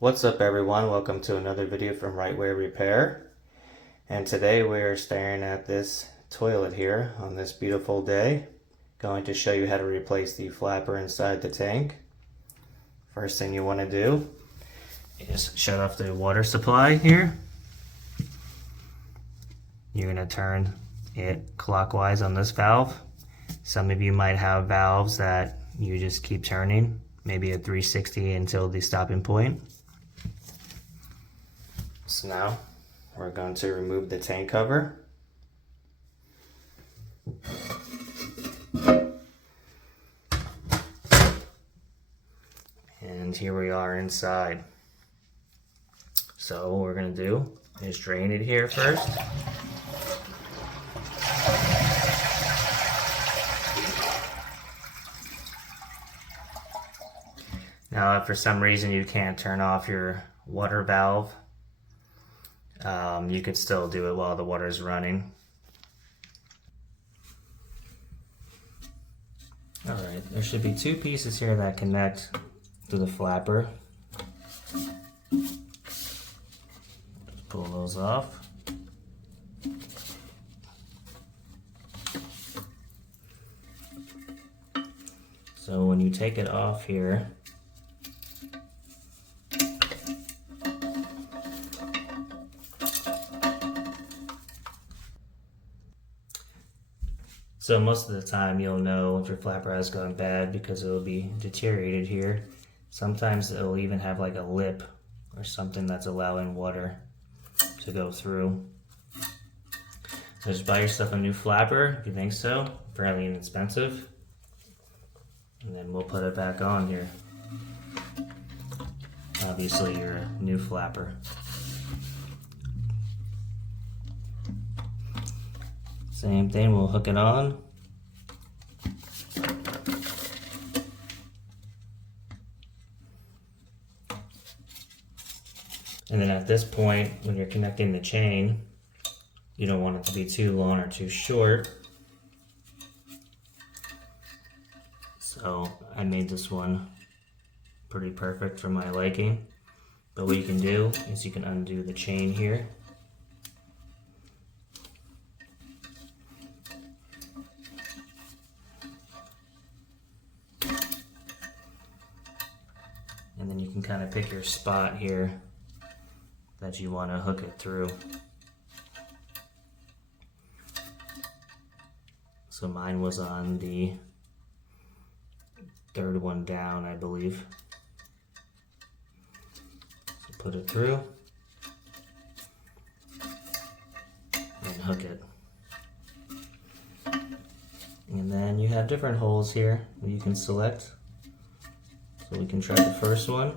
What's up everyone, welcome to another video from Rightway Repair. And today we're staring at this toilet here on this beautiful day. Going to show you how to replace the flapper inside the tank. First thing you want to do is shut off the water supply here. You're going to turn it clockwise on this valve. Some of you might have valves that you just keep turning, maybe at 360 until the stopping point. So now we're going to remove the tank cover. And here we are inside. So what we're going to do is drain it here first. Now if for some reason you can't turn off your water valve, you could still do it while the water is running. Alright, there should be two pieces here that connect to the flapper. Pull those off. So when you take it off here, so most of the time you'll know if your flapper has gone bad because it will be deteriorated here. Sometimes it will even have like a lip or something that's allowing water to go through. So just buy yourself a new flapper if you think so, fairly inexpensive. And then we'll put it back on here. Obviously your new flapper. Same thing, we'll hook it on. And then at this point, when you're connecting the chain, you don't want it to be too long or too short. So I made this one pretty perfect for my liking. But what you can do is you can undo the chain here. And then you can kind of pick your spot here that you want to hook it through. So mine was on the third one down, I believe. So put it through and hook it. And then you have different holes here that you can select. So we can try the first one.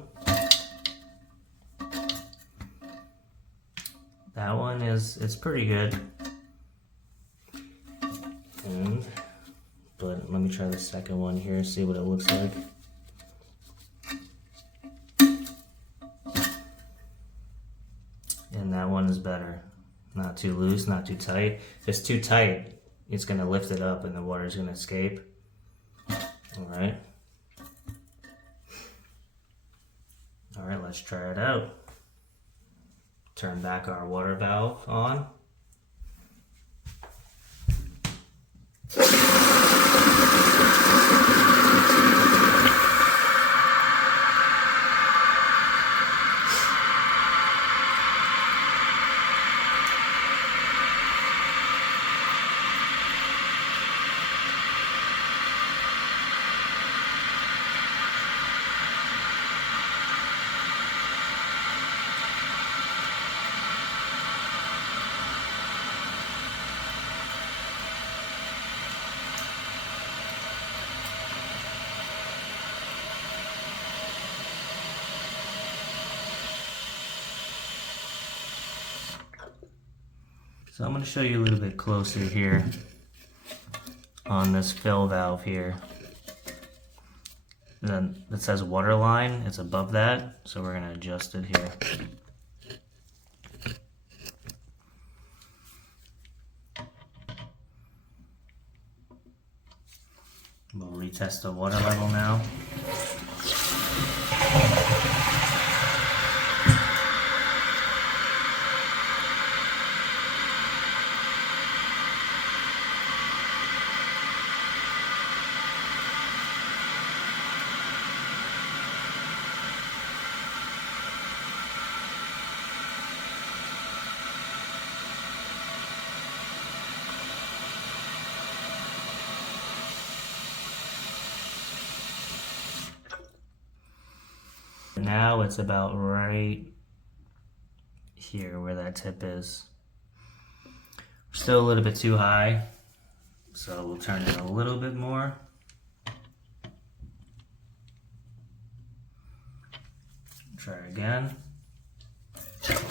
That one it's pretty good. But let me try the second one here, see what it looks like. And that one is better. Not too loose, not too tight. If it's too tight, it's gonna lift it up and the water's gonna escape. Alright. Alright, let's try it out. Turn back our water valve on. So I'm going to show you a little bit closer here on this fill valve here. Then it says water line, it's above that, so we're going to adjust it here. We'll retest the water level now. now it's about right here where that tip is. Still a little bit too high, so we'll turn it a little bit more. Try again. Trying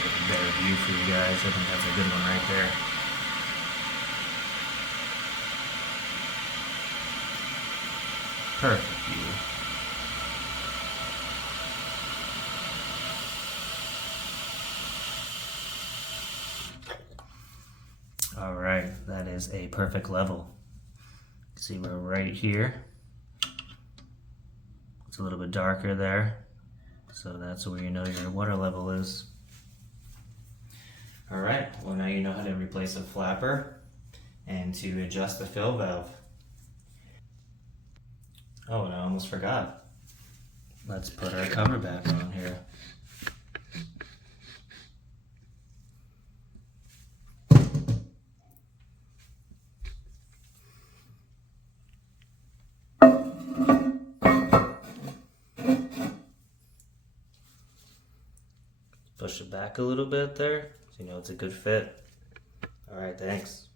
to get a better view for you guys. I think that's a good one right there. Perfect view. All right, that is a perfect level. See, we're right here. It's a little bit darker there, so that's where you know your water level is. All right, well now you know how to replace a flapper and to adjust the fill valve. Oh, and I almost forgot. Let's put our cover back on here. Push it back a little bit there, so you know it's a good fit. All right, thanks.